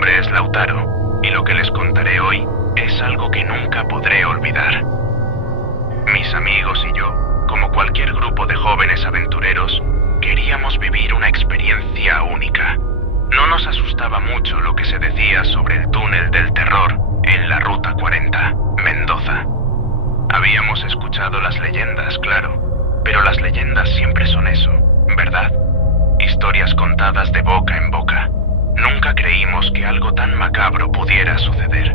nombre es Lautaro, y lo que les contaré hoy es algo que nunca podré olvidar. Mis amigos y yo, como cualquier grupo de jóvenes aventureros, queríamos vivir una experiencia única. No nos asustaba mucho lo que se decía sobre el túnel del terror en la Ruta 40, Mendoza. Habíamos escuchado las leyendas, claro, pero las leyendas siempre son eso, ¿verdad? Historias contadas de boca en boca. Nunca creímos que algo tan macabro pudiera suceder.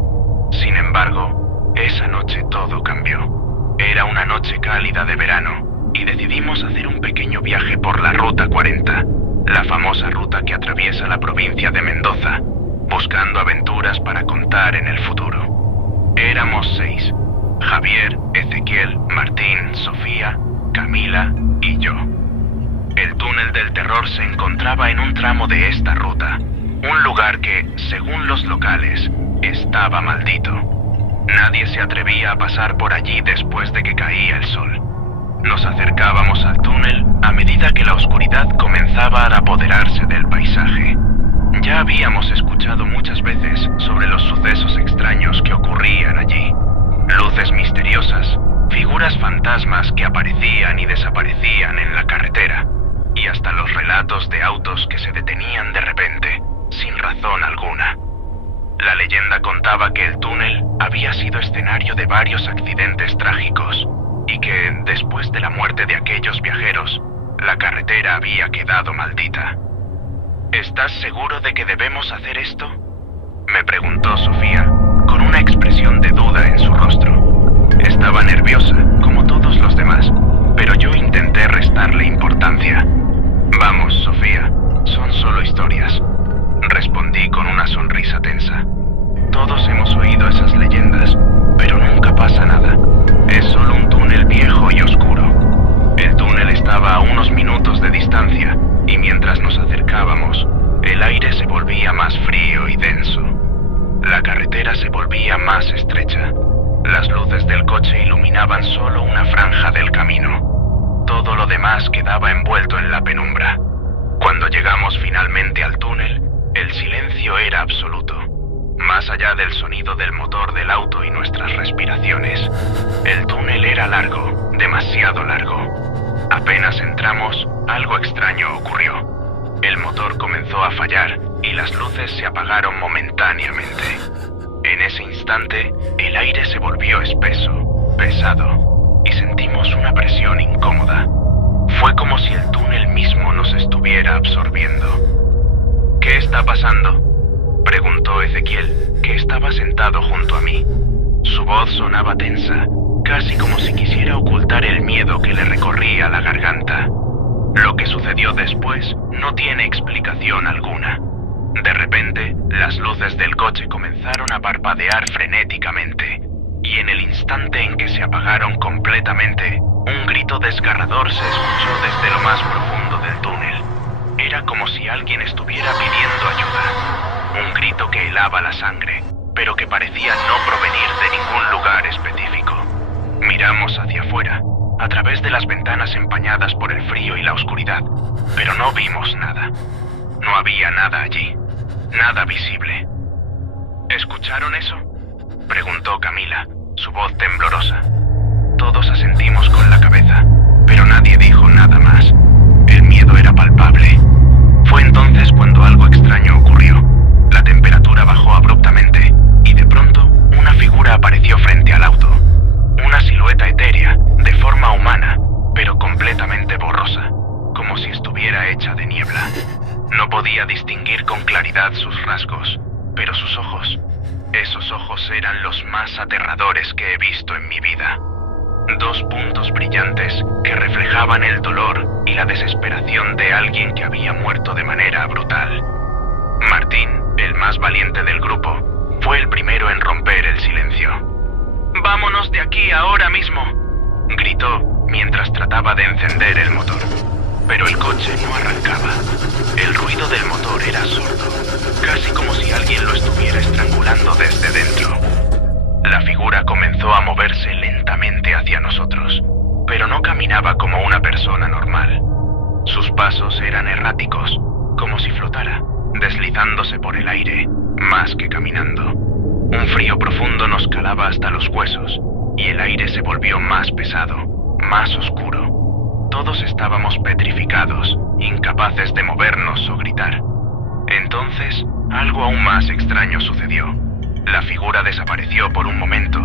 Sin embargo, esa noche todo cambió. Era una noche cálida de verano y decidimos hacer un pequeño viaje por la Ruta 40, la famosa ruta que atraviesa la provincia de Mendoza, buscando aventuras para contar en el futuro. Éramos 6: Javier, Ezequiel, Martín, Sofía, Camila y yo. El túnel del terror se encontraba en un tramo de esta ruta, un lugar que, según los locales, estaba maldito. Nadie se atrevía a pasar por allí después de que caía el sol. Nos acercábamos al túnel a medida que la oscuridad comenzaba a apoderarse del paisaje. Ya habíamos escuchado muchas veces sobre los sucesos extraños que ocurrían allí. Luces misteriosas, figuras fantasmas que aparecían y desaparecían en la carretera, y hasta los relatos de autos que se detenían de repente, sin razón alguna. La leyenda contaba que el túnel había sido escenario de varios accidentes trágicos, y que, después de la muerte de aquellos viajeros, la carretera había quedado maldita. ¿Estás seguro de que debemos hacer esto?, me preguntó Sofía, con una expresión de duda en su rostro. Estaba nerviosa, como todos los demás, pero yo intenté restarle importancia. Vamos, Sofía, son solo historias, respondí con una sonrisa tensa. Todos hemos oído esas leyendas, pero nunca pasa nada. Es solo un túnel viejo y oscuro. El túnel estaba a unos minutos de distancia, y mientras nos acercábamos, el aire se volvía más frío y denso. La carretera se volvía más estrecha. Las luces del coche iluminaban solo una franja del camino. Todo lo demás quedaba envuelto en la penumbra. Cuando llegamos finalmente al túnel, el silencio era absoluto. Más allá del sonido del motor del auto y nuestras respiraciones, el túnel era largo, demasiado largo. Apenas entramos, algo extraño ocurrió. El motor comenzó a fallar y las luces se apagaron momentáneamente. En ese instante, el aire se volvió espeso, pesado, y sentimos una presión incómoda. Fue como si el túnel mismo nos estuviera absorbiendo. ¿Qué está pasando?, preguntó Ezequiel, que estaba sentado junto a mí. Su voz sonaba tensa, casi como si quisiera ocultar el miedo que le recorría la garganta. Lo que sucedió después no tiene explicación alguna. De repente, las luces del coche comenzaron a parpadear frenéticamente, y en el instante en que se apagaron completamente, un grito desgarrador se escuchó desde lo más profundo del túnel. Era como si alguien estuviera pidiendo ayuda. Un grito que helaba la sangre, pero que parecía no provenir de ningún lugar específico. Miramos hacia afuera, a través de las ventanas empañadas por el frío y la oscuridad, pero no vimos nada. No había nada allí, nada visible. ¿Escucharon eso?, preguntó Camila, su voz temblorosa. Todos asentimos con la cabeza, pero nadie dijo nada más. El miedo era palpable. Fue entonces cuando algo extraño ocurrió. La temperatura bajó abruptamente, y de pronto una figura apareció frente al auto. Una silueta etérea, de forma humana, pero completamente borrosa, como si estuviera hecha de niebla. No podía distinguir con claridad sus rasgos, pero sus ojos, esos ojos eran los más aterradores que he visto en mi vida. 2 puntos brillantes que reflejaban el dolor y la desesperación de alguien que había muerto de manera brutal. Martín, el más valiente del grupo, fue el primero en romper el silencio. «¡Vámonos de aquí ahora mismo!», gritó mientras trataba de encender el motor. Pero el coche no arrancaba. El ruido del motor era sordo, casi como si alguien lo estuviera estrangulando desde dentro. La figura comenzó a moverse lentamente hacia nosotros, pero no caminaba como una persona normal. Sus pasos eran erráticos, como si flotara, deslizando deslizándose por el aire, más que caminando. Un frío profundo nos calaba hasta los huesos, y el aire se volvió más pesado, más oscuro. Todos estábamos petrificados, incapaces de movernos o gritar. Entonces, algo aún más extraño sucedió. La figura desapareció por un momento,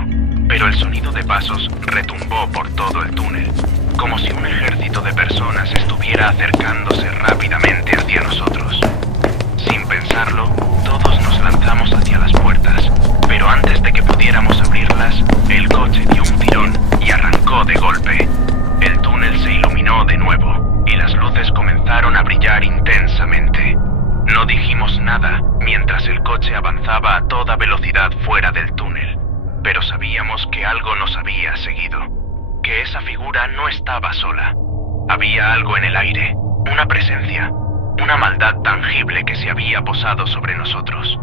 pero el sonido de pasos retumbó por todo el túnel, como si un ejército de personas estuviera acercándose rápidamente hacia nosotros. Sin pensarlo, todos nos lanzamos hacia las puertas, pero antes de que pudiéramos abrirlas, el coche dio un tirón y arrancó de golpe. El túnel se iluminó de nuevo, y las luces comenzaron a brillar intensamente. No dijimos nada mientras el coche avanzaba a toda velocidad fuera del túnel, pero sabíamos que algo nos había seguido, que esa figura no estaba sola. Había algo en el aire, una presencia, una maldad tangible que se había posado sobre nosotros.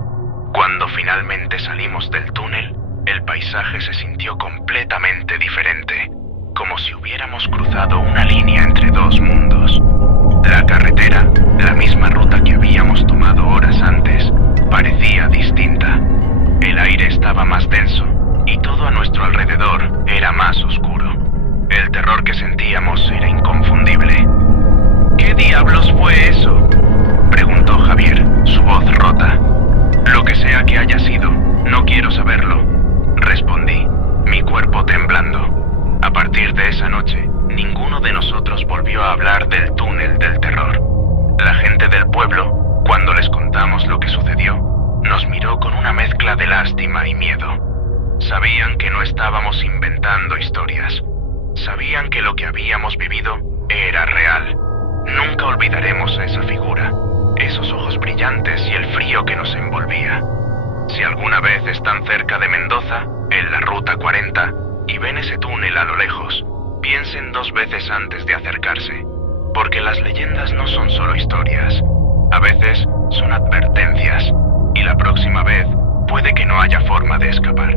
Cuando finalmente salimos del túnel, el paisaje se sintió completamente diferente, como si hubiéramos cruzado una línea entre dos mundos. La carretera, la misma ruta que habíamos tomado horas antes, parecía distinta. El aire estaba más denso y todo a nuestro alrededor era más oscuro. El terror que sentíamos era inconfundible. ¿Qué diablos fue eso?, preguntó Javier, su voz rota. Lo que sea que haya sido, no quiero saberlo, respondí, mi cuerpo temblando. A partir de esa noche, ninguno de nosotros volvió a hablar del túnel del terror. La gente del pueblo, cuando les contamos lo que sucedió, nos miró con una mezcla de lástima y miedo. Sabían que no estábamos inventando historias. Sabían que lo que habíamos vivido era real. Nunca olvidaremos a esa figura, esos ojos brillantes y el frío que nos envolvía. Si alguna vez están cerca de Mendoza, en la Ruta 40, y ven ese túnel a lo lejos, piensen dos veces antes de acercarse, porque las leyendas no son solo historias. A veces son advertencias, y la próxima vez puede que no haya forma de escapar.